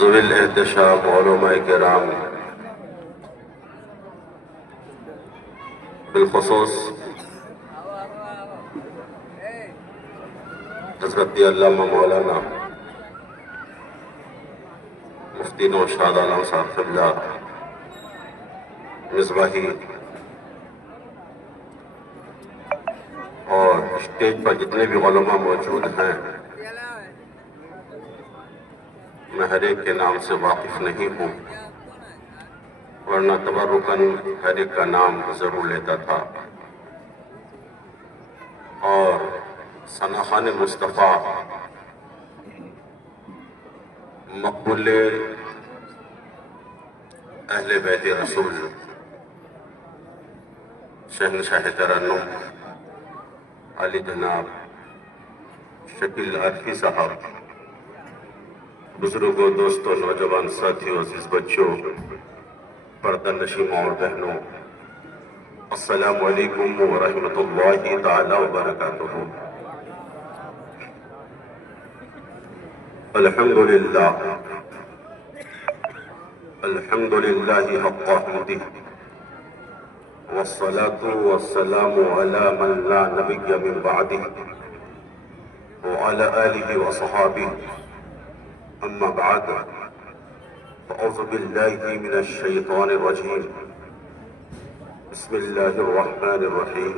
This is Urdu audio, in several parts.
ذوی الاحتشام علماء کرام، بالخصوص حضرت علامہ مولانا مفتی نوشاد عالم صاحب قبلہ مصباحی، اور اسٹیج پر جتنے بھی علماء موجود ہیں، میں ہر ایک کے نام سے واقف نہیں ہوں، ورنہ تبرکاً ہر ایک کا نام ضرور لیتا تھا۔ اور ثناخوان مصطفیٰ مقبول اہل بیت رسول شہنشاہ ترنم علی جناب شکیل عارفی صاحب، بزرگوں، دوستوں، نوجوان ساتھیوں، عزیز بچوں، پردہ نشین اور بہنوں، السلام علیکم ورحمۃ اللہ تعالی وبرکاتہ۔ الحمدللہ الحمدللہ حق حمدہ، والصلاة والسلام على من لا نبی من بعدہ، وعلى آلہ وصحابہ، اما بعد، فاعوذ باللہ من الشیطان الرجیم، بسم اللہ الرحمن الرحیم،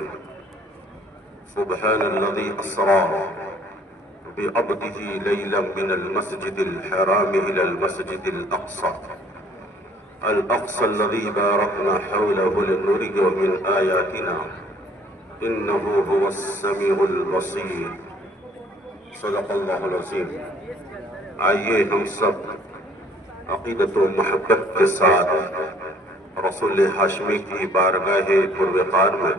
سبحان الذی اسرا بعبده لیلا من المسجد الحرام الى المسجد الأقصى الذي باركنا حوله لنريه من آياتنا إنه هو السميع البصير، صدق اللہ العظیم۔ آئیے ہم سب عقیدت و محبت کے ساتھ رسول ہاشمی کی بارگاہ پروقار میں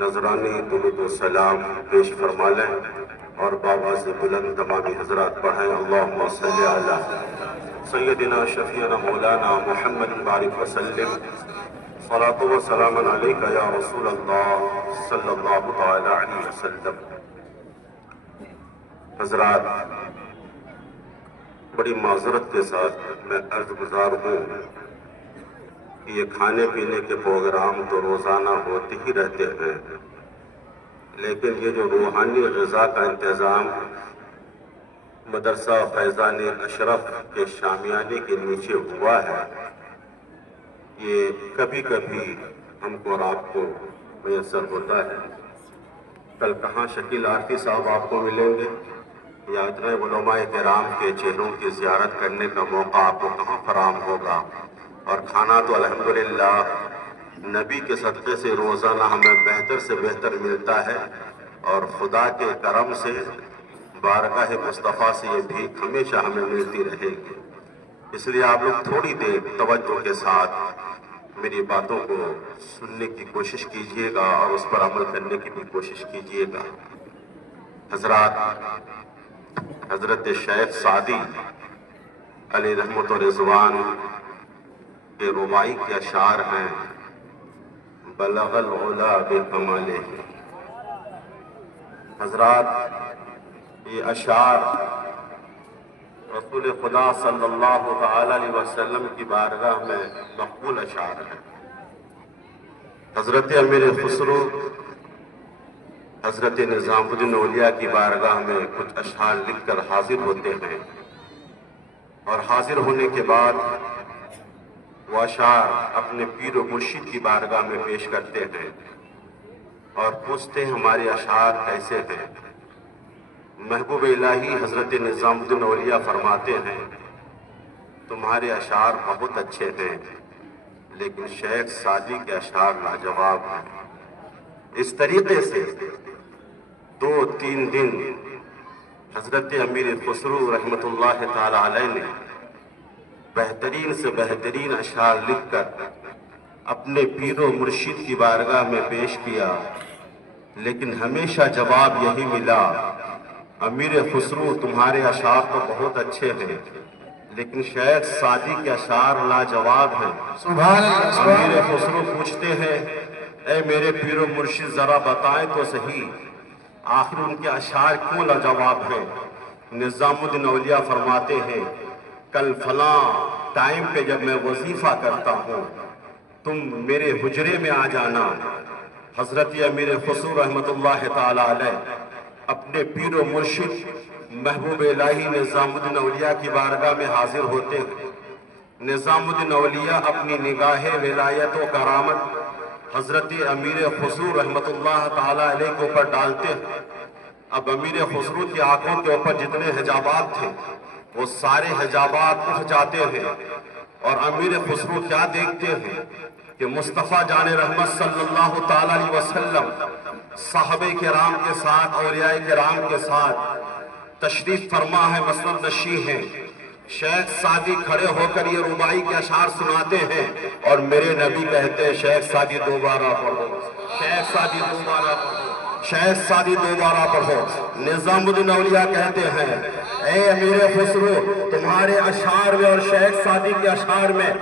نذرانی درود و سلام پیش فرما لیں، اور بآواز بلند تمامی حضرات پڑھیں، اللہم صلی علی سیدنا شفیعنا مولانا محمد بارک وسلم، صلاۃ و سلام علیکہ یا رسول اللہ صلی اللہ تعالی علیہ وسلم۔ حضرات، بڑی معذرت کے ساتھ میں عرض گزار ہوں کہ یہ کھانے پینے کے پروگرام تو روزانہ ہوتے ہی رہتے ہیں، لیکن یہ جو روحانی غذا کا انتظام مدرسہ فیضان اشرف کے شامیانے کے نیچے ہوا ہے، یہ کبھی کبھی ہم کو اور آپ کو میسر ہوتا ہے۔ کل کہاں شکیل عارفی صاحب آپ کو ملیں گے، یا اتنے علماء کرام کے چہروں کی زیارت کرنے کا موقع آپ کو کہاں فراہم ہوگا، اور کھانا تو الحمدللہ نبی کے صدقے سے روزانہ ہمیں بہتر سے بہتر ملتا ہے، اور خدا کے کرم سے بارگاہ مصطفیٰ سے یہ بھیک ہمیشہ ہمیں ملتی رہے گی۔ اس لیے آپ لوگ تھوڑی دیر توجہ کے ساتھ میری باتوں کو سننے کی کوشش کیجئے گا، اور اس پر عمل کرنے کی بھی کوشش کیجئے گا۔ حضرات، حضرت شیخ سعدی علیہ رحمت و رضوان کے رباعی کے اشعار ہیں، بلغ العلا بکمالہ۔ حضرات، یہ اشعار رسول خدا صلی اللہ تعالی علیہ وسلم کی بارگاہ میں مقبول اشعار ہیں۔ حضرت امیر خسرو حضرت نظام الدین اولیاء کی بارگاہ میں کچھ اشعار لکھ کر حاضر ہوتے ہیں، اور حاضر ہونے کے بعد وہ اشعار اپنے پیر و مرشد کی بارگاہ میں پیش کرتے ہیں، اور پوچھتے ہیں ہمارے اشعار کیسے ہیں۔ محبوب الہی حضرت نظام الدین اولیاء فرماتے ہیں، تمہارے اشعار بہت اچھے ہیں، لیکن شیخ سعدی کے اشعار لاجواب ہیں۔ اس طریقے سے 2-3 دن حضرت امیر خسرو رحمت اللہ تعالی علیہ نے بہترین سے بہترین اشعار لکھ کر اپنے پیر و مرشد کی بارگاہ میں پیش کیا، لیکن ہمیشہ جواب یہی ملا، امیر خسرو تمہارے اشعار تو بہت اچھے ہیں، لیکن شیخ سعدی کے اشعار لاجواب ہیں۔ سبحان اللہ۔ امیر خسرو پوچھتے ہیں، اے میرے پیر و مرشد ذرا بتائیں تو صحیح، آخر ان کے اشعار کیوں لاجواب ہیں؟ نظام الدین اولیاء فرماتے ہیں، کل فلاں ٹائم پہ جب میں وظیفہ کرتا ہوں تم میرے حجرے میں آ جانا۔ حضرت امیر خسرو رحمت اللہ تعالی علیہ اپنے پیر و مرشد محبوب الہی نظام الدین اولیاء کی بارگاہ میں حاضر ہوتے ہیں۔ نظام الدین اولیاء اپنی نگاہ ولایت و کرامت حضرت امیر خسرو رحمت اللہ تعالی علیہ کے اوپر ڈالتے ہیں۔ اب امیر خسرو کی آنکھوں کے اوپر جتنے حجابات تھے وہ سارے حجابات اٹھ جاتے ہیں، اور امیر خسرو کیا دیکھتے ہیں کہ مصطفیٰ جان رحمت صلی اللہ تعالی علیہ وسلم صحابہ کرام کے ساتھ، اولیاء کرام کے ساتھ تشریف فرما ہے، مسند نشین ہیں۔ شیخ سعدی کھڑے ہو کر یہ رباعی کے اشعار سناتے ہیں، اور میرے نبی کہتے ہیں شیخ سعدی دوبارہ پڑھو، شیخ سعدی دوبارہ پڑھو، شیخ سعدی دوبارہ پڑھو۔ نظام الدین اولیاء کہتے ہیں اے امیر خسرو، تمہارے اشعار میں اور شیخ سعدی کے اشعار میں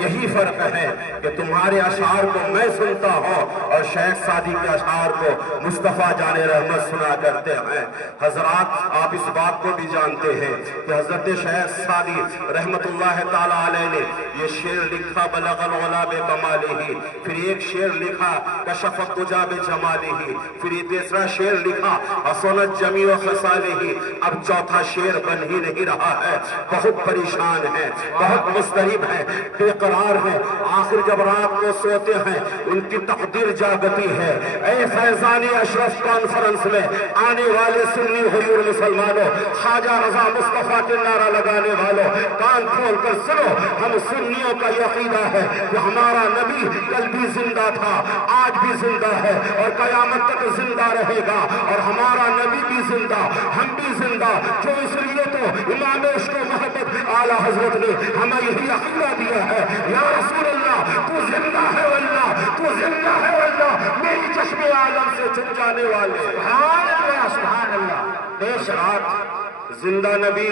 یہی فرق ہے کہ تمہارے اشعار کو میں سنتا ہوں اور شیخ سعدی کے اشعار کو مصطفیٰ جان رحمت سنا کرتے ہیں۔ حضرات آپ اس بات کو بھی جانتے ہیں کہ حضرت شیخ سعدی رحمت اللہ تعالی علیہ نے یہ شعر لکھا بلغ العلا بکمالہ، پھر ایک شعر لکھا کشف الدجی بجمالہ، پھر یہ تیسرا شعر لکھا حسنت جمیع خصالہ۔ اب چوتھا شعر بن ہی نہیں رہا ہے، بہت پریشان ہے، بہت مضطرب ہے، بے قرار ہے۔ آخر جب رات کو سوتے ہیں ان کی تقدیر جاگتی ہے۔ اے فیضان اشرف کانفرنس میں آنے والے سنی حضور مسلمانوں، خواجہ رضا مصطفیٰ کے نعرہ لگانے والوں، کان کھول کر سنو، ہم سنیوں کا یہ عقیدہ ہے کہ ہمارا نبی کل بھی زندہ تھا، آج بھی زندہ ہے اور قیامت تک زندہ رہے گا، اور ہمارا نبی بھی زندہ، ہم بھی زندہ۔ جو اس لیے تو امام عشق و محبت اعلیٰ حضرت نے ہمیں یہی عقیدہ دیا ہے، یا رسول اللہ تو زندہ ہے واللہ، تو زندہ ہے واللہ، میری چشم عالم سے چھپ جانے والے۔ سبحان اللہ سبحان اللہ۔ پیش رات زندہ نبی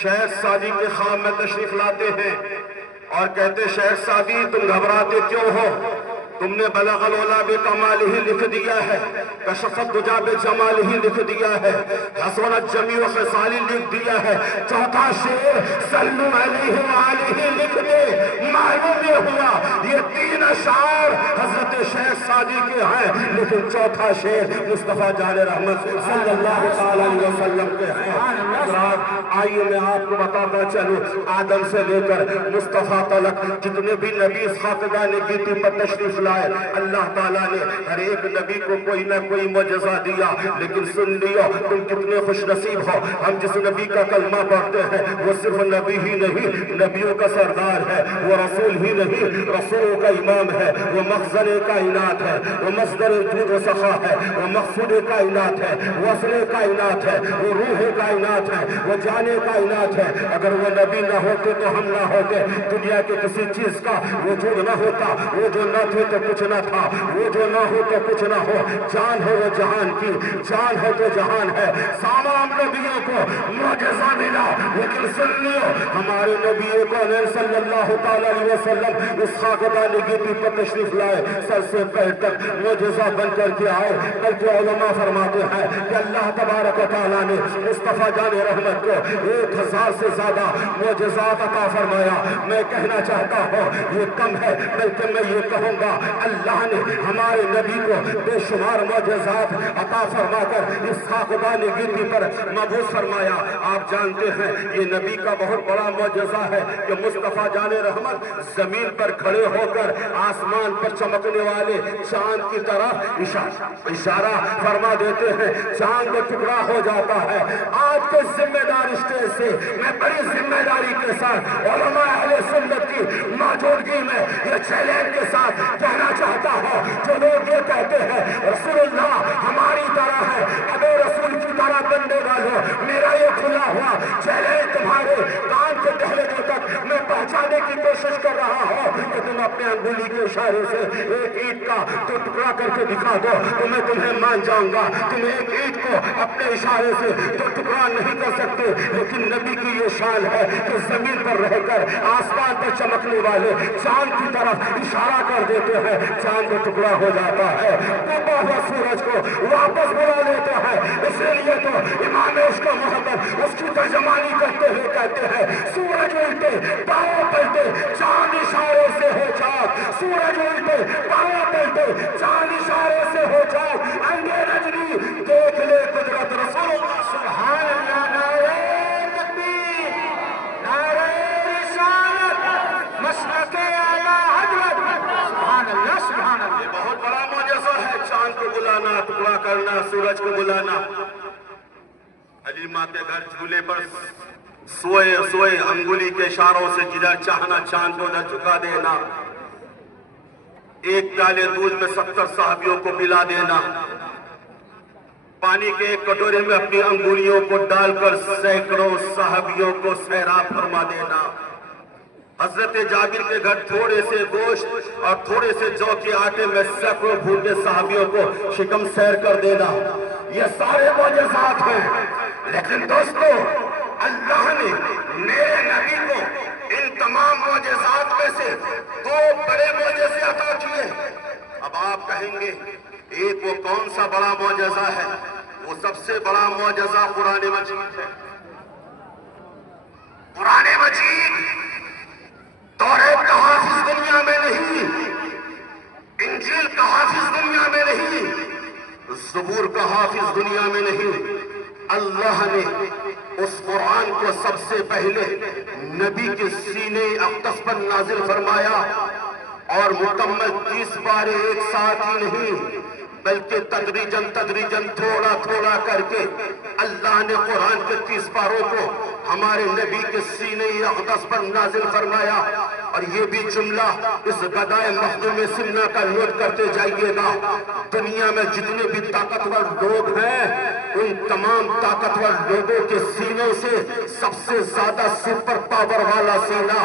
شیخ سعدی کے خواب میں تشریف لاتے ہیں اور کہتے شیخ سعدی تم گھبراتے کیوں ہو؟ تم نے بلغ العلا بکمالہ لکھ دیا ہے، کشف الدجی بجمالہ لکھ دیا ہے، حسنت جمیع خصالہ لکھ دیا ہے، چوتھا شعر صلو علیہ وآلہ لکھ دے۔ معلوم یہ ہوا یہ تین اشعار حضرت شیخ سعدی کے ہیں، لیکن چوتھا شعر مصطفیٰ جان رحمت صلی اللہ علیہ وسلم کے ہیں۔ حضرات آئیے میں آپ کو بتاتا چلوں، آدم سے لے کر مصطفیٰ تلک جتنے بھی نبی اس خاکگاہ نگیتی پر تشریف لائے، اللہ تعالیٰ نے ہر ایک نبی کو کوئی نہ کوئی معجزہ دیا، لیکن سن لیو تم کتنے خوش نصیب ہو، ہم جس نبی کا کلمہ پڑھتے ہیں وہ صرف نبی ہی نہیں، نبیوں کا سردار ہے، وہ رسول ہی نہیں، رسولوں کا امام ہے، وہ مخزن کائنات ہے، وہ مصدر جود و سخا ہے، وہ مقصود کائنات ہے، وہ اصل کائنات ہے، وہ روح کائنات ہے، وہ جان کائنات ہے۔ اگر وہ نبی نہ ہوتے تو ہم نہ ہوتے، دنیا کے کسی چیز کا وجود نہ ہوتا، وہ جو نہ تھے تو کچھ نہ تھا، وہ جو نہ ہو تو کچھ نہ ہو، جان ہے وہ جہان کی، جان ہے تو جہان ہے۔ تمام نبیوں کو معجزہ ملا، لیکن سن لیو ہمارے نبی کونین صلی اللہ تعالی علیہ وسلم اس خاکگاہ نگیتی پر تشریف لائے، سر سے پیر تک معجزہ بن کر کے آئے۔ بلکہ علماء فرماتے ہیں کہ اللہ تبارک و تعالیٰ نے مصطفیٰ جان رحمت کو 1000 سے زیادہ معجزات عطا فرمایا۔ میں کہنا چاہتا ہوں یہ کم ہے، بلکہ میں یہ کہوں گا اللہ نے ہمارے نبی کو بے شمار معجزات عطا فرما کر اس خاکگاہ نگیتی پر مبعوث فرمایا۔ آپ جانتے ہیں یہ نبی کا بہت بڑا معجزہ ہے کہ مصطفیٰ جان رحمت زمین پر کھڑے ہو کر آسمان پر چمکنے والے چاند کی طرح اشارہ فرما دیتے ہیں، چاند ٹکڑا ہو جاتا ہے۔ آج کے ذمہ دار اسٹیج سے میں بڑی ذمہ داری کے ساتھ علماء اہل سنت کی موجودگی میں یہ چیلنج کے ساتھ کہنا چاہتا ہوں، جو لوگ یہ کہتے ہیں رسول اللہ ہماری طرح ہے، اگر رسول کی طرح بننے والوں، میرا یہ کھلا ہوا چیلنج تمہارے کان کے دہلیزوں تک میں پہنچانے کی کوشش کر رہا ہوں کہ تم اپنے انگلی کے اشارے سے ایک اینٹ کا تو ٹکڑا کر کے دکھا دو تو میں تمہیں مان جاؤں گا۔ تم ایک اینٹ کو اپنے اشارے سے تو ٹکڑا نہیں کر سکتے، لیکن نبی کی یہ شان ہے کہ زمین پر رہ کر آسمان پر چمکنے والے چاند کی طرف اشارہ کر دیتے ہیں، چاند ٹکڑا ہو جاتا ہے، ڈوبا ہوا سورج کو واپس بلا لیتا ہے۔ اس اسی لیے تو امام اس کو محبت اس کی ترجمانی کرتے ہوئے کہتے ہیں سورج الٹے پاؤں پلٹے چاند اشاروں سے ہو چاک، سورج الٹے پاؤں پلٹے چاند اشاروں سے ہو چاک، انگے رجنی دیکھ لے قدرت رسول اللہ سبحان اللہ، نعرہ تکبیر، نعرہ رسالت، مسلک اعلی حضرت، سبحان اللہ سبحان اللہ۔ یہ بہت بڑا معجزہ ہے، چاند کو بلانا، ٹکڑا کرنا، سورج کو بلانا، حلیمہ کے گھر جھولے پر سوئے سوئے انگلی کے اشاروں سے جدھر چاہنا چاند کو ادھر جھکا دینا، ایک پیالے دودھ میں 70 صحابیوں کو پلا دینا، پانی کے ایک کٹورے میں اپنی انگلیوں کو ڈال کر سینکڑوں صحابیوں کو سیراب فرما دینا، حضرت جابر کے گھر تھوڑے سے گوشت اور تھوڑے سے جو کے آٹے میں سینکڑوں بھوکے صحابیوں کو شکم سیر کر دینا، یہ سارے معجزات ہیں۔ لیکن دوستو اللہ نے میرے نبی کو ان تمام معجزات میں سے 2 بڑے معجزے عطا کیے۔ اب آپ کہیں گے ایک وہ کون سا بڑا معجزہ ہے؟ وہ سب سے بڑا معجزہ قرآن مجید ہے۔ قرآن مجید توریت کا حافظ دنیا میں نہیں، انجیل کا حافظ دنیا میں نہیں، زبور کا حافظ دنیا میں نہیں، اللہ نے اس قرآن کو سب سے پہلے نبی کے سینے اقدس پر نازل فرمایا، اور مکمل 30 پارے ایک ساتھ ہی نہیں بلکہ تدریجاً تدریجاً تھوڑا تھوڑا کر کے اللہ نے قرآن کے 30 پاروں کو ہمارے نبی کے سینے اقدس پر نازل فرمایا۔ اور یہ بھی جملہ اس غدائے مخدوم سمنہ کا نوٹ کرتے جائیے گا، دنیا میں جتنے بھی طاقتور لوگ ہیں ان تمام طاقتور لوگوں کے سینوں سے سب سے زیادہ سپر پاور والا سینہ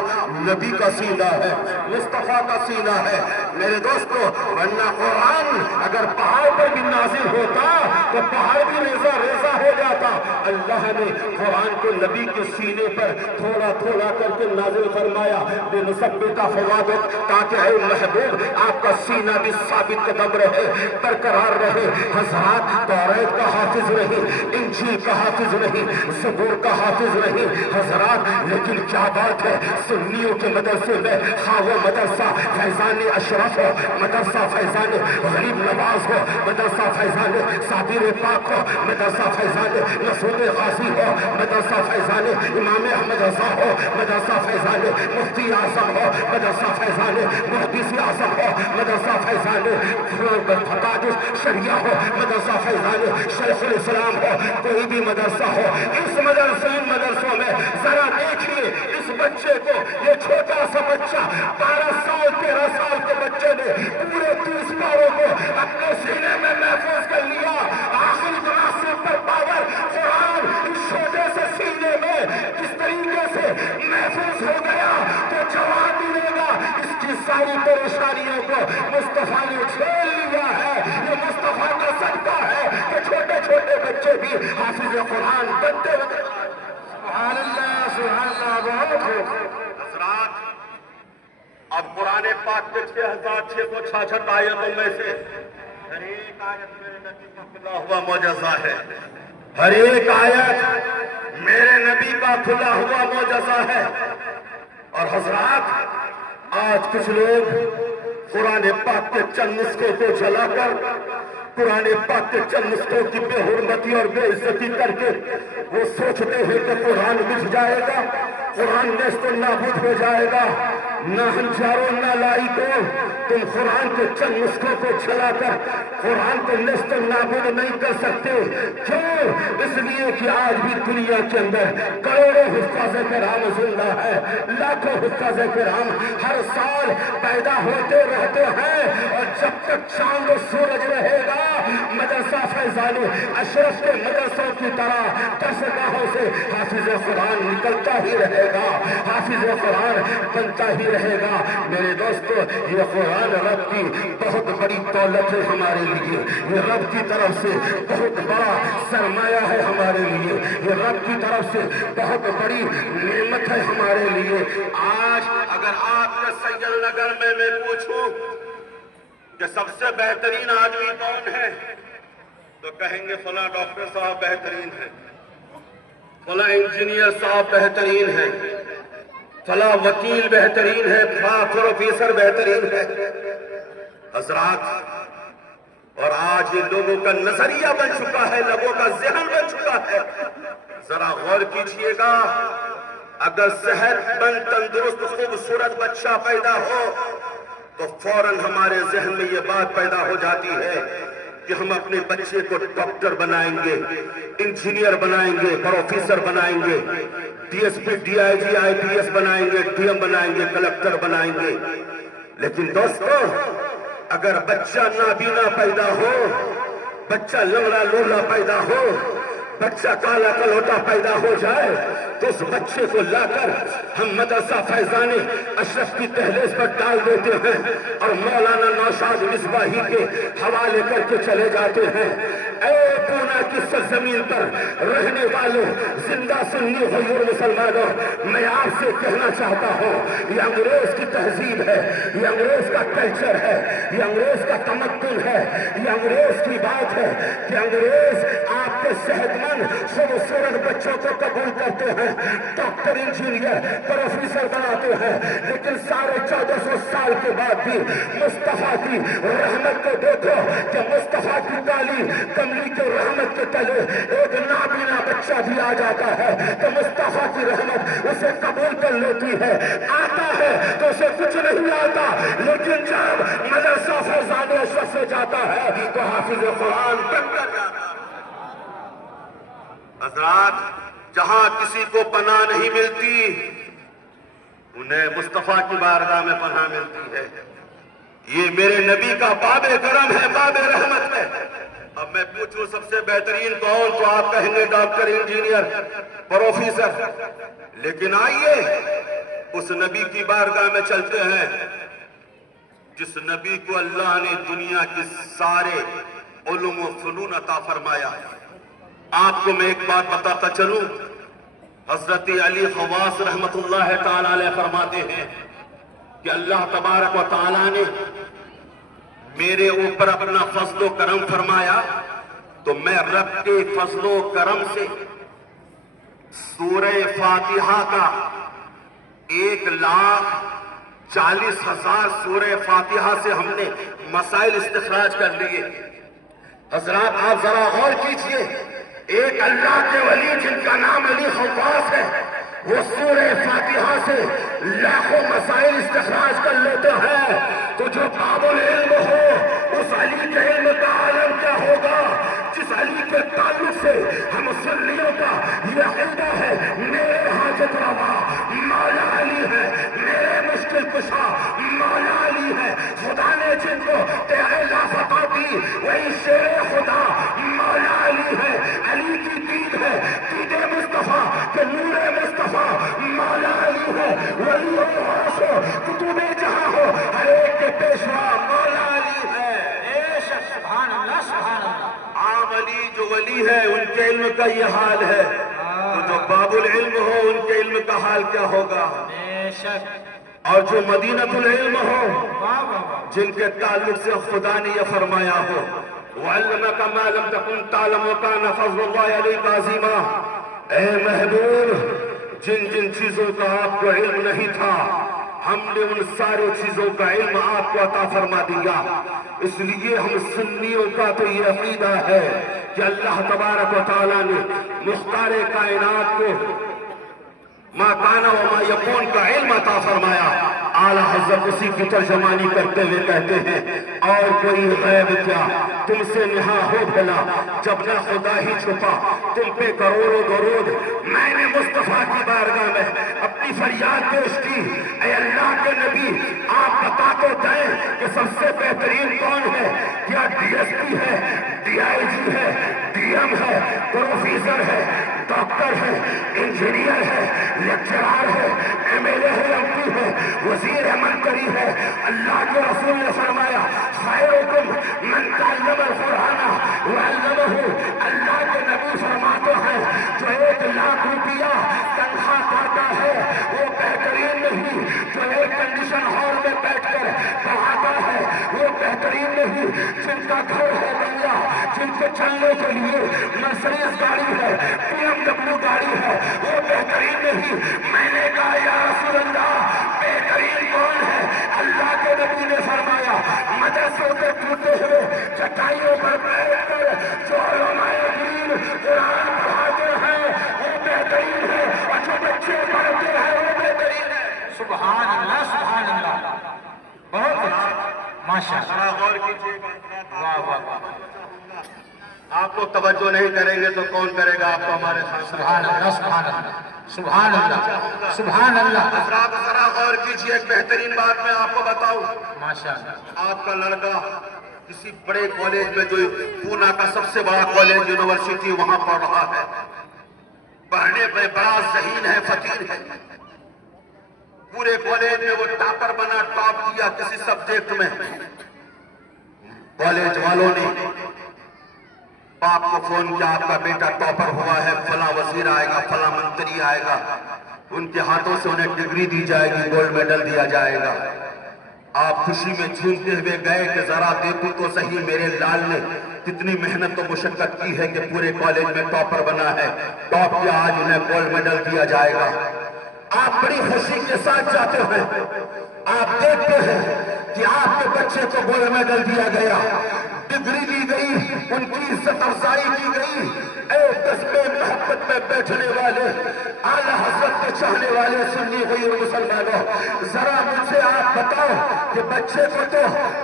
نبی کا سینہ ہے، مصطفیٰ کا سینہ ہے میرے دوستو۔ ورنہ قرآن اگر پہاڑ پر بھی نازل ہوتا تو پہاڑ بھی ریزہ ریزہ ہو جاتا۔ اللہ نے قرآن کو نبی کے سینے پر تھوڑا تھوڑا کر کے نازل فرمایا، بِنُثَبِّتَ فُؤَادَكَ، تاکہ اے محبوب آپ کا سینہ بھی ثابت قدم رہے، برقرار رہے۔ حضرات توریت کا حافظ نہیں، انجیل کا حافظ نہیں، زبور کا حافظ نہیں حضرات، لیکن کیا بات ہے سنیوں کے مدرسے میں، خواہ وہ مدرسہ فیضان اشرف ہو، مدرسہ فیضان غریب نواز ہو، مدرسہ فیضان صابر پاک ہو، مدرسہ فیضان مسعود غازی ہو، مدرسہ فیضان امام احمد رضا ہو، مدرسہ فیضان مفتی اعظم ہو، مدرسہ فیضان محدث اعظم ہو، مدرسہ فیضان فتاج شریعہ ہو، مدرسہ فیضان شیخ الاسلام ہو، کوئی بھی مدرسہ ہو، اس مدرسوں میں ذرا دیکھیے اس بچے کو، یہ چھوٹا سا بچہ 12 سال 13 سال کے بچے نے پورے 30 پاروں کو اپنے سینے میں محفوظ کر لیا۔ آخر اتنا سپر پاور قرآن اس چھوٹے سے سینے میں کس طریقے سے محفوظ ہو گیا تو جواب ملے گا، اس کی ساری پریشانیوں کو مصطفیٰ نے چھوڑ لیا ہے۔ یہ مصطفیٰ کا صدقہ ہے کہ چھوٹے چھوٹے بچے بھی حافظ قرآن بنتے ہوئے۔ سبحان اللہ سبحان اللہ، بہت خوب حضرات۔ اب قرآن پاک کے 6666 آیتوں میں سے ہر ایک آیت میرے نبی کا کھلا ہوا معجزہ ہے، ہر ایک آیت میرے نبی کا کھلا ہوا معجزہ ہے۔ اور حضرات آج کچھ لوگ قرآن پاک کے چند نسخوں کو جلا کر، قرآن پاک کے چند نسخوں کی بے حرمتی اور بے عزتی کر کے وہ سوچتے ہیں کہ قرآن مٹ جائے گا، قرآن نیست و نابود ہو جائے گا۔ نہ ہنجاروں نہ لائقوں، تم قرآن کے چند نسخوں کو جلا کر قرآن کو نیست و نابود نہیں کر سکتے۔ کیوں؟ اس لیے کہ آج بھی دنیا کے اندر کروڑوں حفاظ کرام زندہ ہے، لاکھوں حفاظ کرام ہر سال پیدا ہوتے رہتے ہیں، اور جب تک چاند و سورج رہے گا مدرسہ فیضان اشرف کے مدرسوں کی طرح درسگاہوں سے حافظ قرآن نکلتا ہی رہے گا، حافظ قرآن بنتا ہی رہے گا۔ میرے دوستو یہ قرآن رب کی بہت بڑی دولت ہے ہمارے لیے، یہ رب کی طرف سے بہت بڑا سرمایہ ہے ہمارے لیے، یہ رب کی طرف سے بہت بڑی نعمت ہے ہمارے لیے۔ آج اگر آپ کے سید نگر میں پوچھوں کہ سب سے بہترین آدمی کون ہے تو کہیں گے فلاں ڈاکٹر صاحب بہترین ہیں، فلاں انجینئر صاحب بہترین ہیں، فلاں وکیل بہترین ہے، فلاں پروفیسر بہترین ہے۔ حضرات، اور آج یہ لوگوں کا نظریہ بن چکا ہے، لوگوں کا ذہن بن چکا ہے۔ ذرا غور کیجئے گا، اگر صحت مند تندرست خوبصورت بچہ پیدا ہو تو فوراً ہمارے ذہن میں یہ بات پیدا ہو جاتی ہے کہ ہم اپنے بچے کو ڈاکٹر بنائیں گے، انجینئر بنائیں گے، پروفیسر بنائیں گے، D S P, D I G, I P S بنائیں گے، ڈی ایم بنائیں گے، کلکٹر بنائیں گے۔ لیکن دوستو، اگر بچہ نابینا پیدا ہو، بچہ لنگڑا لولا پیدا ہو، بچہ کالا کلوٹا پیدا ہو جائے تو اس بچے کو لا کر ہم مدرسہ فیضان اشرف کی دہلیز پر ڈال دیتے ہیں اور مولانا نوشاد مصباحی کے حوالے کر کے چلے جاتے ہیں۔ اے پونا کی سرزمین پر رہنے والوں، زندہ سنی حضور مسلمانوں، میں آپ سے کہنا چاہتا ہوں، یہ انگریز کی تہذیب ہے، یہ انگریز کا کلچر ہے، یہ انگریز کا تمدن ہے، یہ انگریز کی بات ہے کہ انگریز آپ کے صحت مند خوبصورت بچوں کو قبول کرتے ہیں، ڈاکٹر، انجینئر، پروفیسر بناتے ہیں، لیکن 1450 سال کے بعد بھی مصطفیٰ کی رحمت کو دیکھو کہ مصطفیٰ کی تعلیم کملی کے رحمت کے تلے ایک نابینا بچہ بھی آ جاتا ہے تو مصطفیٰ کی رحمت اسے قبول کر لیتی ہے۔ آتا ہے تو اسے کچھ نہیں آتا، لیکن جب مدرسہ فیضان اشرف سے جاتا ہے تو حافظ قرآن بن کر جاتا ہے۔ حضرات، جہاں کسی کو پناہ نہیں ملتی انہیں مصطفیٰ کی بارگاہ میں پناہ ملتی ہے۔ یہ میرے نبی کا باب کرم ہے، باب رحمت ہے۔ اب میں پوچھوں سب سے بہترین کون، تو آپ کہیں گے ڈاکٹر، انجینئر، پروفیسر۔ لیکن آئیے اس نبی کی بارگاہ میں چلتے ہیں جس نبی کو اللہ نے دنیا کے سارے علوم و فنون عطا فرمایا۔ آپ کو میں ایک بات بتاتا چلوں، حضرت علی خواص رحمت اللہ تعالی علیہ فرماتے ہیں کہ اللہ تبارک و تعالی نے میرے اوپر اپنا فضل و کرم فرمایا تو میں رب کے فضل و کرم سے سورہ فاتحہ کا 1,40,000 سورہ فاتحہ سے ہم نے مسائل استخراج کر لیے۔ حضرات، آپ ذرا غور کیجئے، ایک اللہ کے ولی جن کا نام علی خواص ہے، وہ سورہ فاتحہ سے لاکھوں مسائل استخراج کر لیتے ہیں، تو جو باب العلم ہو اس علی کے علم کا عالم کیا ہوگا؟ جس علی کے تعلق سے ہم سنیوں کا یہ عقیدہ ہے، میرے حاجت روا مولا علی ہے، میرے مشکل کشا مولا علی ہے، خدا نے جن کو تیرے لافتہ دی وہی شیر خدا مولا علی ہے، علی کی دید ہے دید مصطفیٰ کہ نور مصطفیٰ مولا علی ہے، ولی و غوث ہو کتب جہاں ہو ہر ایک کے پیشوا مولا علی ہے۔ سبحان اللہ، سبحان اللہ۔ عام علی جو ولی ہے ان کے علم کا یہ حال ہے، تو جو باب العلم ہو ان کے علم کا حال کیا ہوگا؟ بے شک۔ اور جو مدینۃ العلم ہو، جن کے تعلق سے خدا نے یہ فرمایا ہو وَعَلَّمَكَ مَا لَمْ تَكُنْ تَعْلَمُ وَكَانَ فَضْلُ اللَّهِ عَلَيْكَ عَظِيمًا۔ اے محبوب، جن جن چیزوں کا آپ کو علم نہیں تھا ہم نے ان سارے چیزوں کا علم آپ کو عطا فرما دیا۔ اس لیے ہم سنیوں کا تو یہ عقیدہ ہے کہ اللہ تبارک و تعالیٰ نے مختار کائنات کو ما کان و ما یکون کا علم عطا فرمایا۔ اعلیٰ حضرت اسی کی ترجمانی کرتے ہوئے کہتے ہیں، اور کوئی غیب کیا تم سے نہا ہو بھلا، جب نہ خدا ہی چھپا تم پہ کروڑوں درود۔ میں نے مصطفیٰ کی بارگاہ میں اپنی فریاد پیش کی، اے اللہ کے نبی، آپ بتا تو دیں کہ سب سے بہترین کون ہے؟ کیا ڈی ایس پی ہے، ڈی آئی جی ہے، ڈی ایم ہے، پروفیسر ہے، ڈاکٹر ہے، انجینئر ہے، لیکچرار ہے، ایم ایل اے ہے، ایم پی ہے، وزیر ہے، منتری ہے؟ اللہ کے رسول نے فرمایا خیرکم من تعلم القرآن وعلمہ۔ اللہ کے نبی فرماتے ہیں جو 1,00,000 روپیہ تنخواہ پاتا ہے وہ بہترین نہیں، جو ایک کنڈیشن ہال میں بیٹھ کر پڑھاتا ہے وہ بہترین نہیں جن کا گھر ہے بنگلہ، جن کو چلنے کے لیے مرسڈیز گاڑی ہے، BMW گاڑی ہے، وہ بہترین نہیں۔ میں نے کہا یا رسول اللہ بہترین کون ہے؟ اللہ کے نبی نے فرمایا مدرسوں کے ٹوٹے ہوئے چٹائیوں پر بیٹھ کر جو علماء دین قرآن پڑھاتے ہیں وہ بہترین ہے، اور جو بچے پڑھتے ہیں وہ بہترین ہے۔ سبحان اللہ سبحان اللہ، بہت اچھا، ماشاء اللہ، غور کیجیے واہ واہ واہ، آپ لوگ توجہ نہیں کریں گے تو کون کرے گا آپ کو ہمارے ساتھ؟ سبحان اللہ سبحان اللہ سبحان اللہ سبحان اللہ، حضرات ذرا غور کیجیے، ایک بہترین بات میں آپ کو بتاؤں۔ ماشاء اللہ، آپ کا لڑکا کسی بڑے کالج میں، جو پونا کا سب سے بڑا کالج یونیورسٹی، وہاں پڑھ رہا ہے، پڑھنے پہ بڑا ذہین ہے، فقیر ہے، پورے کالج میں وہ ٹاپر بنا، ٹاپ کیا کسی سبجیکٹ میں۔ کالج والوں نے باپ کو فون کیا، آپ کا بیٹا ٹاپر ہوا ہے، فلاں وزیر آئے گا، فلاں منتری آئے گا، ان کے ہاتھوں سے انہیں ڈگری دی جائے گی، گولڈ میڈل دیا جائے گا۔ آپ خوشی میں جھومتے ہوئے گئے کہ ذرا دیکھو تو صحیح میرے لال نے کتنی محنت و مشقت کی ہے کہ پورے کالج میں ٹاپر بنا ہے، ٹاپ کیا، آج انہیں گولڈ میڈل دیا جائے گا۔ آپ بڑی خوشی کے ساتھ جاتے ہیں، آپ دیکھتے ہیں کہ آپ کے بچے کو گولڈ میڈل دیا گیا، ڈگری دی گئی، ان کی عزت افزائی کی گئی۔ اے قصبے محبت میں بیٹھنے والے، اعلی حضرت کے چاہنے والے سنی ہوئی مسلمانوں، ذرا مجھ سے آپ بتاؤ کہ بچے کو تو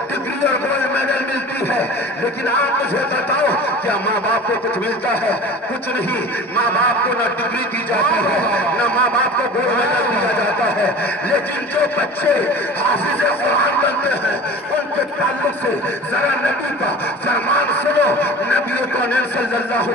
ڈگری اور گولڈ میڈل ملتی ہے، لیکن آپ مجھے بتاؤ کیا ماں باپ کو کچھ ملتا ہے؟ کچھ نہیں، ماں باپ کو نہ ڈگری دی جاتی ہے، نہ ماں باپ کو گولڈ میڈل دیا جاتا ہے۔ لیکن جو بچے حافظ قرآن بنتے ہیں ان کے تعلق سے ذرا نبی کا فرمان سنو۔ نبی کونین صلی اللہ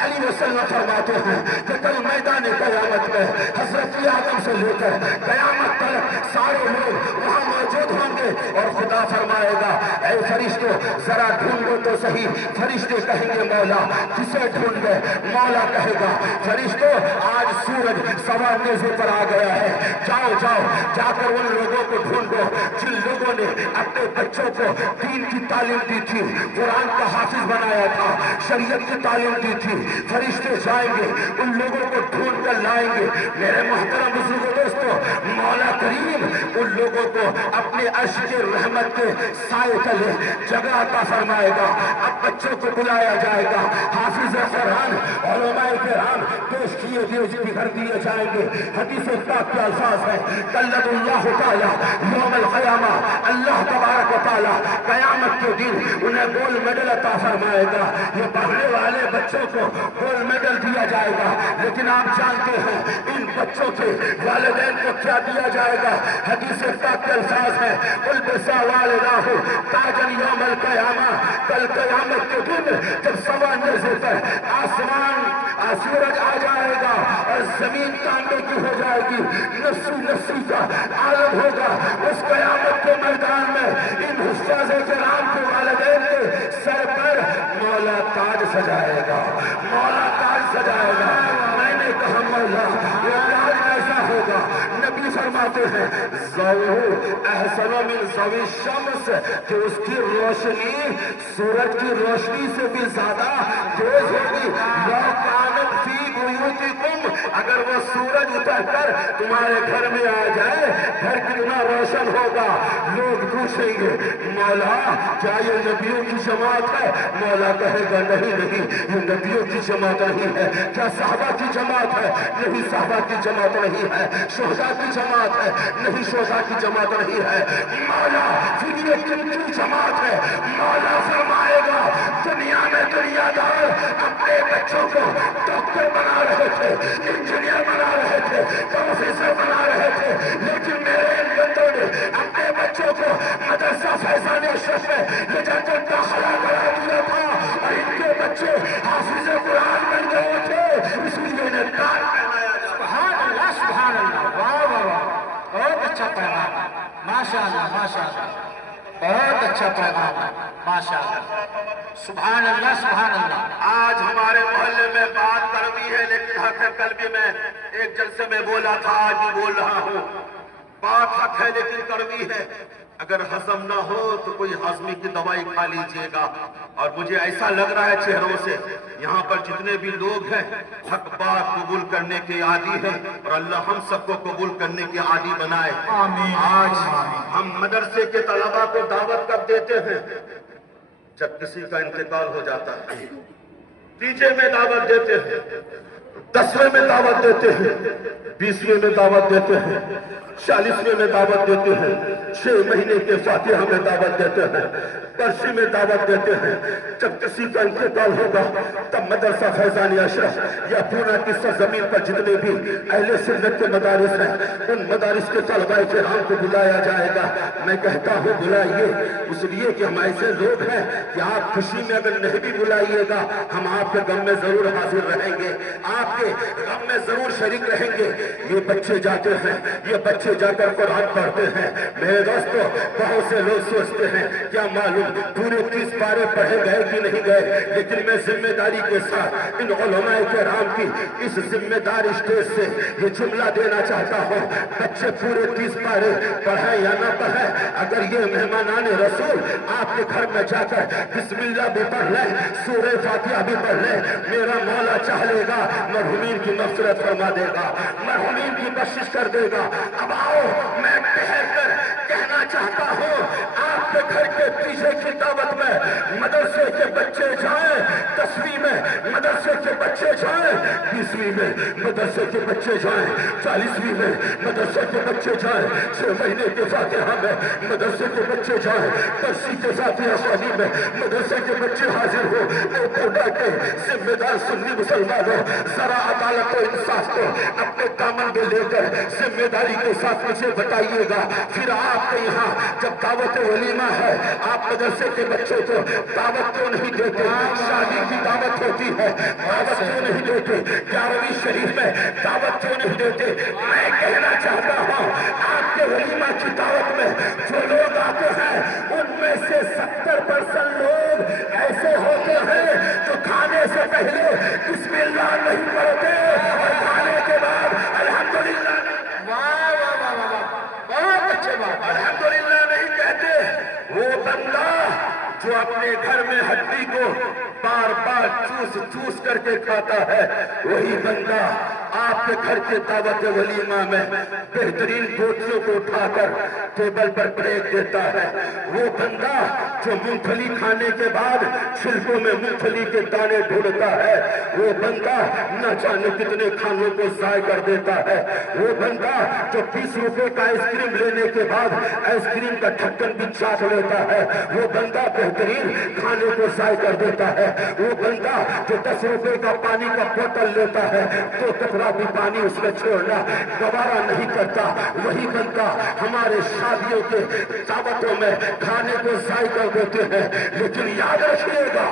علیہ وسلم فرماتے ہیں کہ کل میدان قیامت میں حضرت آدم سے لے کر قیامت تک سارے لوگ وہاں موجود ہوں گے، اور خدا فرمائے گا اے فرشتوں ذرا ڈھونڈو تو صحیح۔ فرشتے کہیں گے مولا کسے ڈھونڈ گئے؟ مولا کہے گا فرشتوں آج سورج سوا نیزے پر آ گیا ہے، جاؤ جاؤ جا کر ان لوگوں کو ڈھونڈو جن لوگوں نے اپنے بچوں کو دین کی تعلیم دی تھی، قرآن کا حافظ بنایا تھا، شریعت کی تعلیم دی تھی۔ فرشتے جائیں گے ان لوگوں کو ڈھونڈ کر لائیں گے۔ میرے محترم بزرگوں دوستوں، مولا کریم ان لوگوں کو اپنے عرش کے رحمت کے سائے تلے جگہ عطا فرمائے گا۔ اب بچوں کو بلایا جائے گا، حافظ قرآن علماء کرام پیش کیے گھر دیے جائیں گے۔ حدیث پاک کے الفاظ ہیں قلد اللہ تعالیٰ یوم القیامہ، اللہ تبارک و تعالیٰ قیامت کے دن انہیں گولڈ میڈل عطا فرمائے گا۔ یہ پڑھنے والے بچوں کو گولڈ میڈل دیا جائے گا، لیکن آپ جانتے ہیں ان بچوں کے والدین کو کیا دیا جائے گا؟ حدیث پاک کے الفاظ ہیں البسا والداہ تاجا یوم القیامہ، کل قیامت کے دن جب سوا نیزے پر آسمان سورج آ جائے گا اور زمین تانبے کی ہو جائے گی، نفسی نفسی کا عالم ہوگا، اس قیامت کے میدان میں ان حفاظ کرام کے والدین کے سر پر مولا تاج سجائے گا، مولا تاج سجائے گا۔ میں نے کہا مولا یہ تاج کیسا ہوگا؟ نبی فرماتے ہیں ضوء احسن من ضوء الشمس، کہ اس کی روشنی سورج کی روشنی سے بھی زیادہ تیز ہوگی۔ لو کانت فی بیوتکم، اگر وہ سورج اتر کر تمہارے گھر میں آ جائے گھر کتنا روشن ہوگا۔ لوگ پوچھیں گے مولا کیا یہ نبیوں کی جماعت ہے؟ مولا کہے گا نہیں نہیں یہ نبیوں کی جماعت نہیں ہے۔ کیا صحابہ کی جماعت ہے؟ نہیں صحابہ کی جماعت نہیں ہے۔ شہداء کی جماعت ہے؟ نہیں شہداء کی جماعت نہیں ہے۔ مولا پھر یہ کن کی جماعت ہے؟ مولا فرمائے گا دنیا میں دنیا دار اپنے بچوں کو ڈاکٹر بنا رہے تھے، انجینئر بنا رہے تھے، پروفیسر بنا رہے تھے، لیکن میرے ان بندوں نے اپنے بچوں کو مدرسہ فیضان اشرف میں لے جا کر داخلہ کرا دیا تھا، اور ان کے بچے حافظ قرآن بن گئے تھے، اس لیے انہیں تاج پہنایا جاتا ہے۔ سبحان اللہ سبحان اللہ، واہ واہ واہ، بہت اچھا پیغام ہے، ماشاء اللہ ماشاء اللہ، بہت اچھا پیغام ہے، ماشاء اللہ، سبحان اللہ سبحان اللہ۔ آج ہمارے محلے میں بات کروی ہے، لیکن کل بھی میں ایک جلسے میں بولا تھا، آج بھی بول رہا ہوں بات حق ہے لیکن کڑوی ہے، اگر ہضم نہ ہو تو کوئی ہاضمے کی دوائی کھا لیجئے گا۔ اور مجھے ایسا لگ رہا ہے چہروں سے، یہاں پر جتنے بھی لوگ ہیں حق بات قبول کرنے کے عادی ہیں، اور اللہ ہم سب کو قبول کرنے کے عادی بنائے۔ آمین۔ آج ہم مدرسے کے طلباء کو دعوت کب دیتے ہیں؟ جب کسی کا انتقال ہو جاتا ہے، تیجے میں دعوت دیتے ہیں، 10ویں میں دعوت دیتے ہیں، 20ویں میں دعوت دیتے ہیں، 40ویں میں دعوت دیتے ہیں، 6 مہینے کے فاتحہ میں دعوت دیتے ہیں، برسی میں دعوت دیتے ہیں۔ جب کسی کا انتقال ہوگا تب مدرسہ فیضان اشرف یا پونا کی سرزمین پر جتنے بھی اہل سنت کے مدارس ہیں ان مدارس کے طلباء کرام کو بلایا جائے گا۔ میں کہتا ہوں بلائیے، اس لیے کہ ہم ایسے لوگ ہیں کہ آپ خوشی میں اگر نہیں بھی بلائیے گا ہم آپ کے غم میں ضرور حاضر رہیں گے، آپ کے غم میں ضرور شریک رہیں گے۔ یہ بچے جاتے ہیں، یہ بچے جا کر قرآن پڑھتے ہیں۔ میرے دوستو، بہت سے لوگ سوچتے ہیں کیا معلوم پورے 30 پارے پڑھے گئے کہ نہیں گئے، لیکن میں ذمہ داری کے ساتھ ان علماء کرام کی اس ذمہ دار اسٹیج سے یہ جملہ دینا چاہتا ہوں، بچے پورے 30 پارے پڑھیں یا نہ پڑھیں، اگر یہ مہمانان رسول آپ کے گھر میں جا کر بسم اللہ بھی پڑھ لیں، سورہ فاتحہ بھی پڑھ لیں، میرا مولا چاہ لے گا مرحومین کی مغفرت فرما دے گا، مرحومین کی بخشش کر دے گا۔ اب آؤ، میں بہر کر کہنا چاہتا ہوں، آپ کے گھر کے پیچھے کی دعوت میں مدرسے کے بچے جائیں، 10ویں میں مدرسے کے بچے جائیں، 20ویں میں مدرسے کے بچے جائیں، 40ویں میں مدرسے کے بچے جائیں، 6 مہینے کے فاتحہ میں مدرسے کے بچے جائیں، برسی کے فاتحہ خوانی میں مدرسے کے بچے حاضر ہو۔ اے خدا کے ذمہ دار سنی مسلمانوں، ذرا عدالت و انصاف کو اپنے دامن میں لے کر ذمہ داری کے ساتھ مجھے بتائیے گا، پھر آپ کے یہاں جب دعوت ولیمہ ہے آپ مدرسے کے بچوں کو دعوت کیوں نہیں دیتے؟ شادی کی دعوت ہوتی ہے، دعوت کیوں نہیں دیتے؟ 11ویں شریف میں دعوت کیوں نہیں دیتے؟ میں کہنا چاہتا ہوں آپ کے ولیمہ کی دعوت میں جو لوگ آتے ہیں ان میں سے 70% لوگ ایسے ہوتے ہیں جو کھانے سے پہلے بسم اللہ نہیں پڑھتے اور کھانے کے بعد الحمدللہ بہت اچھے بات، الحمدللہ نہیں کہتے۔ وہ بندہ جو اپنے گھر میں ہڈی کو بار بار چوس کر کے کھاتا ہے، وہی بندہ آپ کے گھر کے دعوت ولیمہ میں بہترین بوٹیوں کو اٹھا کر ٹیبل پر پھینک دیتا ہے۔ وہ بندہ جو مونگ پھلی کھانے کے بعد چھلکوں میں مونگ پھلی کے دانے ڈھونڈتا ہے، وہ بندہ نہ جانے کتنے کھانوں کو ضائع کر دیتا ہے۔ وہ بندہ جو 20 روپے کا آئس کریم لینے کے بعد آئس کریم کا ڈھکن بھی چاٹ لیتا ہے، وہ بندہ بہترین کھانے کو ضائع کر دیتا ہے۔ وہ بندہ جو 10 روپے کا پانی کا بوتل لیتا ہے تو ٹکڑا بھی پانی اس میں چھوڑنا گوارا نہیں کرتا، وہی بندہ ہمارے شادیوں کے دعوتوں میں کھانے کو ضائع کر دیتے ہیں۔ لیکن یاد رکھیے گا،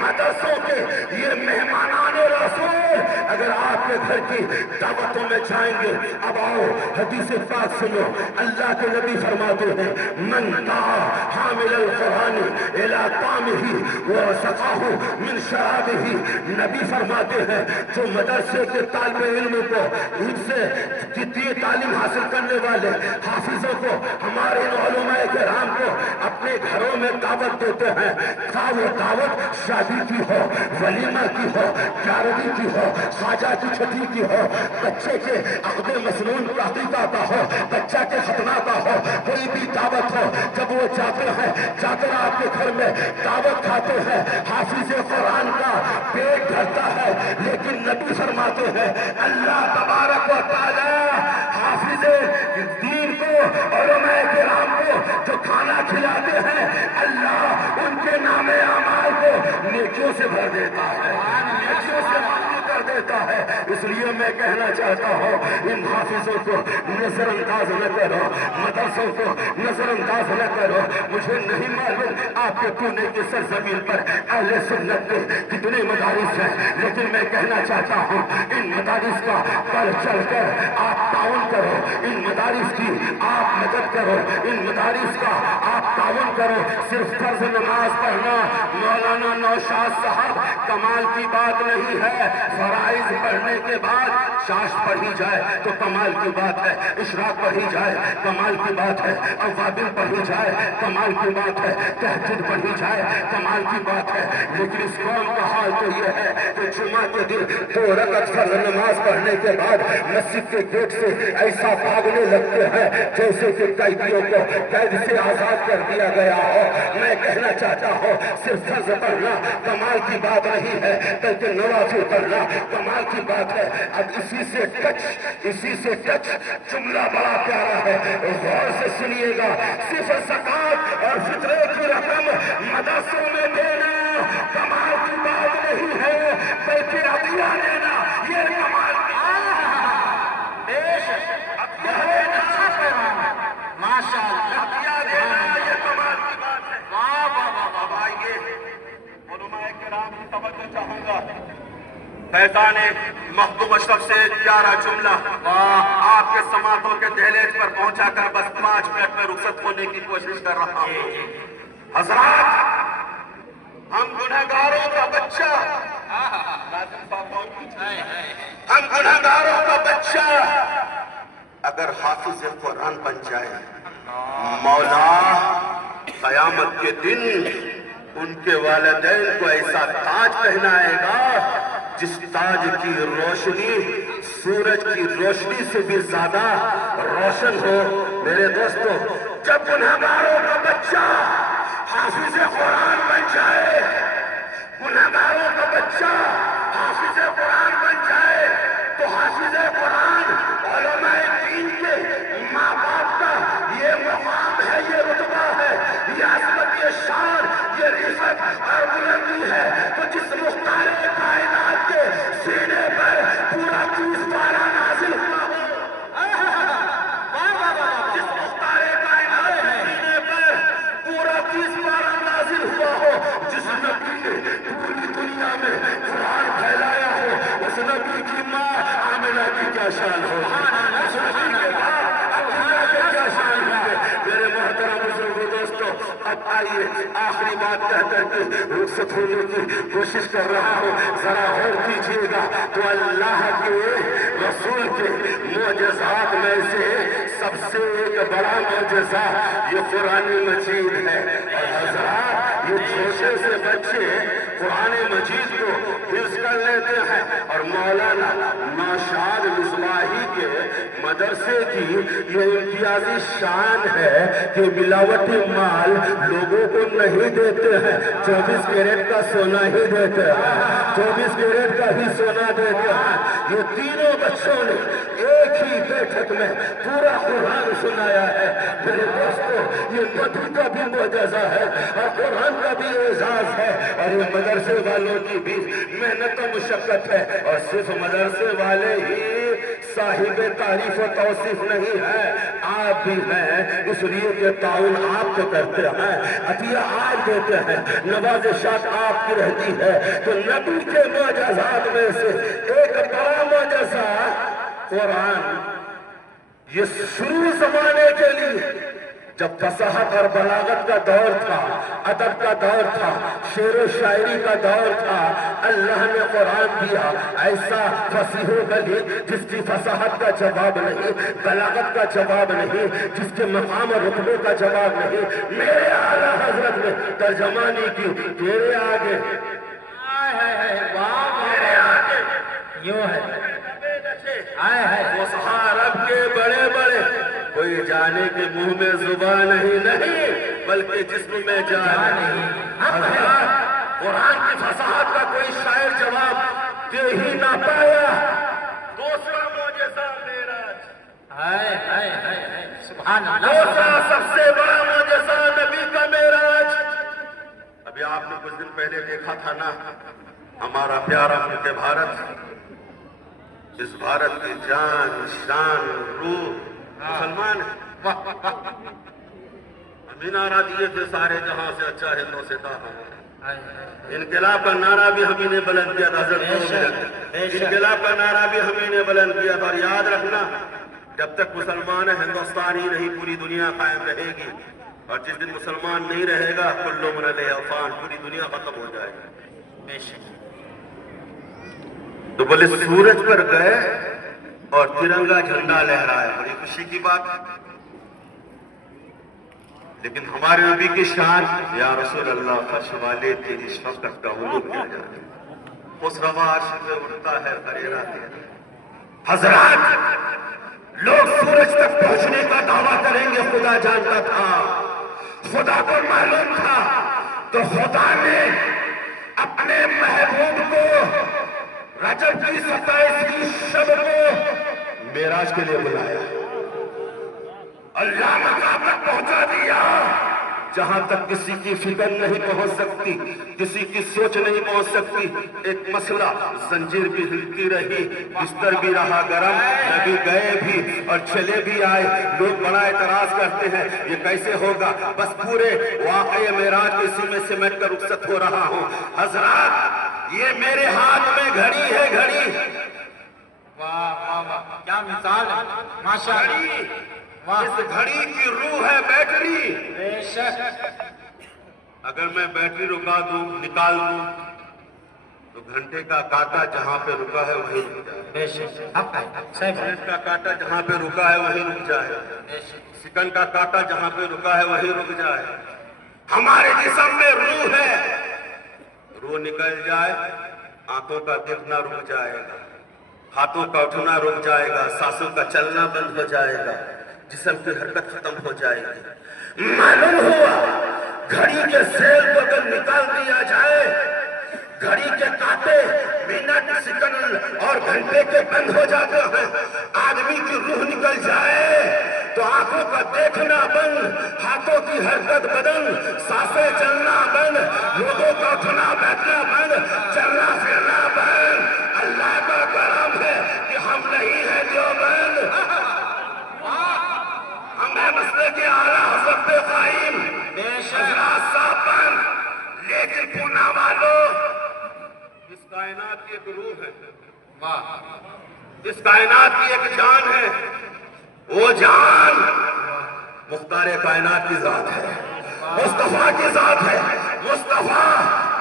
مدرسوں کے یہ مہمانان رسول اگر آپ کے گھر کی دعوتوں میں جائیں گے، اب آؤ حدیث پاک سنو، اللہ کے نبی فرماتے ہیں من دعا حامل القرآن الی طعامہ ورزقہ من شرابہ، نبی فرماتے ہیں جو مدرسے کے طالب علم کو ان سے جتنی تعلیم حاصل کرنے والے حافظوں کو، ہمارے علماء کرام کو اپنے گھروں میں دعوت دیتے ہیں، خواہ وہ دعوت شادی کی ہو، ولیمہ کی ہو، 11ویں کی ہو، خواجہ کی چھٹی کی ہو، بچے کے عقد مسنون عقیقہ کا ہو، بچہ کے ختنہ کا ہو، کوئی بھی دعوت ہو، جب وہ جاتے ہیں جا کر آپ کے گھر میں دعوت کھاتے ہیں، حافظ قرآن کا پیٹ بھرتا ہے، لیکن نبی فرماتے ہیں اللہ تبارک و تعالی حافظ دین کو، علماء کرام کو جو کھانا کھلاتے ہیں، اللہ ان کے نام اعمال کو نیکیوں سے بھر دیتا ہے، نیکیوں سے معلوم کر دیتا ہے۔ اس لیے میں کہنا چاہتا ہوں ان حافظوں کو نظر انداز نہ کرو، مدرسوں کو نظر انداز نہ کرو۔ مجھے نہیں معلوم آپ کے پونے کی سرزمین پر اہل سنت کے کتنے مدارس ہیں، لیکن میں کہنا چاہتا ہوں ان مدارس کا بڑھ چڑھ کر آپ تعاون کرو، ان مدارس کی آپ مدد کرو، ان مدارس کا آپ تعاون کرو۔ صرف فرض نماز پڑھنا مولانا نوشاد صاحب کمال کی بات نہیں ہے، فرائض پڑھنے کے بعد شاش پڑھی جائے تو کمال کی بات ہے، اشراق پڑھی جائے کمال کی بات ہے، اوابل پڑھی جائے کمال کی بات ہے، تہجد پڑھی جائے کمال کی بات ہے، لیکن اس قوم کا حال تو یہ ہے کہ جمعہ کے دن 2 رکعت فرض نماز پڑھنے کے بعد مسجد کے گیٹ سے ایسا بھاگنے لگتے ہیں جیسے کہ قیدیوں کو قید سے آزاد کر دیا گیا ہو۔ میں کہنا چاہتا ہوں صرف فرض پڑھنا کمال کی بات نہیں ہے بلکہ نوافل پڑھنا کمال کی بات ہے۔ اب اسی سے ٹچ جملہ بڑا پیارا ہے، غور سے سنیے گا۔ صرف زکات اور فطرے کی رقم مدرسوں میں دینا کمال کی بات نہیں ہے بلکہ عطیہ دینا یہ کمال کی ماشاء اللہ، عطیہ دینا یہ کمال کی بات ہے۔ واہ واہ واہ اب آئیے علماء کرام کی توجہ چاہوں گا، فیضان مخدوم اشرف سے ایک پیارا جملہ آپ کے سماعتوں کے دہلیز پر پہنچا کر بس 5 منٹ میں رخصت ہونے کی کوشش کر رہا ہوں۔ حضرات، ہم گنہگاروں کا بچہ، ہم گنہگاروں کا بچہ اگر حافظ قرآن بن جائے، مولا قیامت کے دن ان کے والدین کو ایسا تاج پہنائے گا جس تاج کی روشنی سورج کی روشنی سے بھی زیادہ روشن ہو۔ میرے دوستو، جب گنہگاروں کا بچہ حافظ قرآن بن جائے، گنہگاروں کا بچہ حافظ قرآن بن جائے تو حافظ قرآن علماء دین کے ماں باپ کا یہ مقام ہے، یہ رتبہ ہے، یہ عظمت، یہ شان، یہ رفعت اور بلندی ہے۔ تو جس مختار کائنات کے سینے پر پورا 30 پارہ نازل ہوا ہو، جس مختار کائنات کے سینے پر پورا 30 پارہ نازل ہوا ہو، جس نبی نے پوری دنیا میں قرآن پھیلایا ہو، اس نبی کی ماں آمنہ کی کیا شان ہو، اس نبی کے باپ عبداللہ کی کیا شان ہوگی۔ میرے محترم بزرگوں دوستو، اب آئیے آخری بات کہہ کر کے رخصت ہونے کی کوشش کر رہا ہوں۔ ذرا غور کیجیے گا تو اللہ کے رسول کے معجزات میں سے سب سے ایک بڑا معجزہ یہ قرآن مجید ہے۔ اور حضرات، یہ چھوٹے سے بچے قرآن مجید کو حفظ کر لیتے ہیں، اور مولانا نوشاد مصباحی کے مدرسے کی یہ امتیازی شان ہے کہ ملاوٹی مال لوگوں کو نہیں دیتے ہیں، 24 کیرٹ کا سونا ہی دیتے ہیں، 24 کیرٹ کا ہی سونا دیتے ہیں۔ یہ تینوں بچوں نے ایک ہی بیٹھک میں پورا قرآن سنایا ہے۔ میرے دوستو، یہ نبی کا بھی معجزہ ہے اور قرآن کا بھی اعزاز ہے، اور یہ مدرسے والوں کی بھی محنت و مشقت ہے، اور صرف مدرسے والے ہی صاحب تعریف و توصیف نہیں ہے، آپ بھی ہیں، اس لیے کہ تعاون آپ کو کرتے ہیں، عطیہ آپ دیتے ہیں، نوازشات آپ کی رہتی ہے۔ تو نبی کے معجزات میں سے ایک بڑا معجزہ قرآن، یہ شروع زمانے کے لیے جب فصاحت اور بلاغت کا دور تھا، ادب کا دور تھا، شعر و شاعری کا دور تھا، اللہ نے قرآن دیا ایسا فصیح و بلیغ جس کی فصاحت کا جواب نہیں، بلاغت کا جواب نہیں، جس کے مقام اور رتبے کا جواب نہیں۔ میرے اعلیٰ حضرت نے ترجمانی کی، تیرے آگے میرے آگے یوں ہے، عرب کے بڑے بڑے، کوئی جانے کے منہ میں زبان نہیں بلکہ جسم میں جان نہیں۔ قرآن کی فصاحت کا کوئی شاعر جواب دے ہی نہ پایا۔ دوسرا معجزہ معراج، سبحان اللہ، دوسرا سب سے بڑا معجزہ نبی کا معراج۔ ابھی آپ نے کچھ دن پہلے دیکھا تھا نا، ہمارا پیارا ملک بھارت، اس بھارت کی جان، شان، روح مسلمان ہے۔ ہمیں نعرہ دیے تھے سارے جہاں سے اچھا ہندوستان ہے۔ انقلاب کا نعرہ بھی ہمیں نے بلند کیا تھا، انقلاب کا نعرہ بھی ہمیں نے بلند کیا تھا۔ اور یاد رکھنا، جب تک مسلمان ہندوستان ہی نہیں، پوری دنیا قائم رہے گی، اور جس دن مسلمان نہیں رہے گا، کل من علیہ فان، پوری دنیا ختم ہو جائے گی۔ تو بولے سورج پر گئے اور ترنگا جھنڈا لہرایا، بڑی خوشی کی بات ہے۔ لیکن ہمارے نبی کی شان، یا رسول اللہ فرش والے تیری شفقت کا وضو کیا جائے، اس روا عرش پہ اٹھتا ہے غریرہ تیرا۔ حضرات، لوگ سورج تک پہنچنے کا دعویٰ کریں گے، خدا جانتا تھا، خدا کو معلوم تھا، تو خدا نے اپنے محبوب کو رجب کی 27ویں شب کو معراج کے لیے بلایا، اللہ مقام تک پہنچا دیا جہاں تک کسی کی فکر نہیں پہنچ سکتی، کسی کی سوچ نہیں پہنچ سکتی۔ ایک مسئلہ، زنجیر بھی ہلتی رہی، بستر بھی رہا گرم، نبی گئے بھی اور چلے بھی آئے۔ لوگ بڑا اعتراض کرتے ہیں یہ کیسے ہوگا، بس پورے واقعے معراج اسی میں سمیٹ کر رخصت ہو رہا ہوں۔ حضرات، یہ میرے ہاتھ میں گھڑی ہے، گھڑی، واہ واہ واہ، کیا مثال ہے، ماشاء اللہ، اس گھڑی کی روح ہے بیٹری۔ بے شک، اگر میں بیٹری رکا دوں، نکال دوں، تو گھنٹے کا کانٹا جہاں پہ رکا ہے وہیں رک جائے، بے شک، حق ہے، صحیح بات، منٹ کا کانٹا جہاں پہ رکا ہے وہیں رک جائے، بے شک، سیکنڈ کا کانٹا جہاں پہ رکا ہے وہیں رک جائے۔ ہمارے جسم میں روح ہے، روح نکل جائے آنکھوں کا دیکھنا رک جائے گا، ہاتھوں کا اٹھنا رک جائے گا، سانسوں کا چلنا بند ہو جائے گا، جسم کی حرکت ختم ہو جائے گی۔ معلوم ہوا گھڑی کے سیل کو اگر نکال دیا جائے، گھڑی کے کانٹے منٹ، سیکنڈ اور گھنٹے کے بند ہو جاتے ہیں۔ آدمی کی روح نکل جائے تو آنکھوں کا دیکھنا بند، ہاتھوں کی حرکت بند، سانسیں چلنا بند، لوگوں کا اٹھنا بیٹھنا بند، چلنا پھرنا بند۔ اللہ کا کرم ہے کہ ہم نہیں ہیں دیوبند، ہمیں مسئلے کے اعلیٰ حضرت پہ قائم، بے شک، حضرات صاحب بند۔ لیکن پونا والوں، اس کائنات کی ایک روح ہے، واہ، اس کائنات کی ایک جان ہے، وہ جان مختار کائنات کی ذات ہے، مصطفیٰ کی ذات ہے۔ مصطفیٰ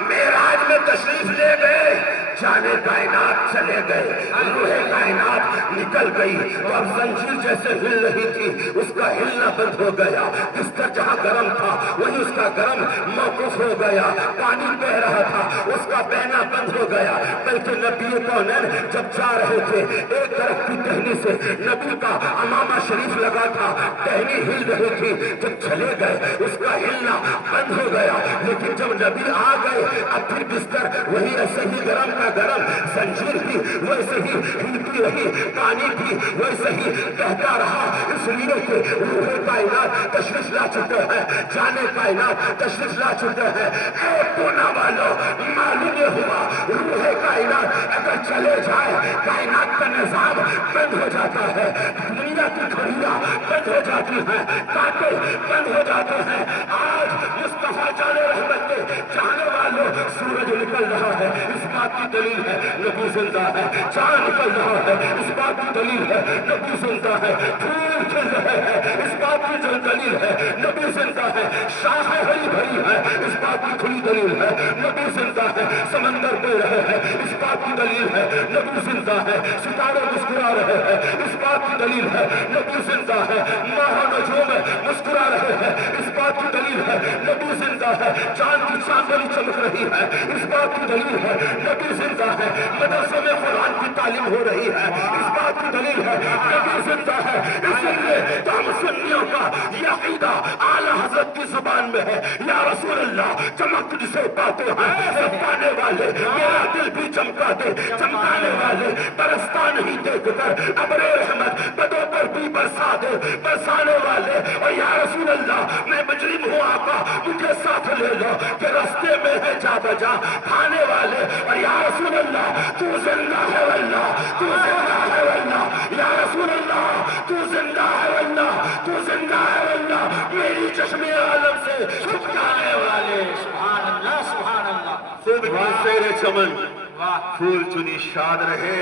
معراج میں تشریف لے گئے، جانے کائنات چلے گئے، روح کائنات نکل گئی، تو اب زنجیر جیسے ہل رہی تھی اس کا ہلنا بند ہو گیا، بستر جہاں گرم تھا وہی اس کا گرم موقوف ہو گیا، پانی بہ رہا تھا اس کا بہنا بند ہو گیا۔ بلکہ نبی کونین جب جا رہے تھے، ایک طرف کی ٹہنی سے نبی کا امامہ شریف لگا تھا، ٹہنی ہل رہی تھی، جب چلے گئے اس کا ہلنا بند ہو گیا۔ لیکن جب نبی آ گئے اب پھر بستر وہی ایسے ہی گرم کا گرم، زنجیر بھی ویسے ہی ہلتی رہی، پانی بھی ویسے ہی بہتا رہا، اس لیے کہ روح کائنات تشریف لا چکے ہیں، جانے کائنات تشریف لا چکے ہیں۔ اے پونا والوں، معلوم یہ ہوا روح کائنات اگر چلے جائے کائنات کا نظام بند ہو جاتا ہے، دنیا کی گھڑیاں بند ہو جاتی ہیں، کانٹے بند ہو جاتے ہیں۔ آج مصطفیٰ جانے رحمت کے جانے والوں، سورج نکل رہا ہے، اس بات کی دلیل ہے نبی زندہ ہے، چاند نکل رہا ہے، اس بات کی دلیل ہے نبی زندہ ہے، پھول کھل رہے ہیں، اس بات کی جو دلیل ہے نبی زندہ ہے، شاخیں ہری بھری ہے، اس بات کی کھلی دلیل ہے نبی زندہ ہے، سمندر بہ رہے ہیں، اس بات کی دلیل ہے نبی زندہ ہے، ستارے مسکرا رہے ہیں، اس بات کی دلیل ہے نبی زندہ ہے، ماہ و نجوم مسکرا رہے ہیں، اس بات کی دلیل ہے نبی زندہ ہے، چاند کی چاندنی چمک رہی ہے، اس بات کی دلیل ہے نبی زندہ ہے، مدرسے میں قرآن کی تعلیم ہو رہی ہے، اس بات کی دلیل ہے نبی زندہ ہے۔ اس لیے تو ہم سنیوں کا یہ عقیدہ اعلیٰ حضرت کی زبان میں ہے، یا رسول اللہ چمک جسے پاتے ہیں سب پانے والے، میرا دل بھی چمکا دے، چمکانے والے برستا نہیں دیکھ کر ابر رحمت بدوں پر بھی برسا دے، برسانے والے۔ اور یا رسول اللہ میں مجرم ہوں آقا مجھے ساتھ لے لو کہ رستے میں ہے جا بجا کھانے والے۔ اور یا رسول اللہ تو زندہ ہے واللہ، تو زندہ ہے واللہ، یا رسول اللہ تو زندہ ہے واللہ، تو زندہ ہے واللہ، میری چشم عالم سے چھپ جانے والے۔ سبحان اللہ، سبحان اللہ، خوب کی سیر چمن، واہ، پھول چنی شاد رہے،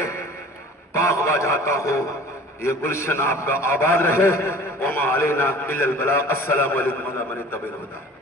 باغ بجاتا ہو یہ گلشن آپ کا آباد رہے۔ وما علینا الا البلاغ۔ السلام علیکم ورحمۃ اللہ وبرکاتہ۔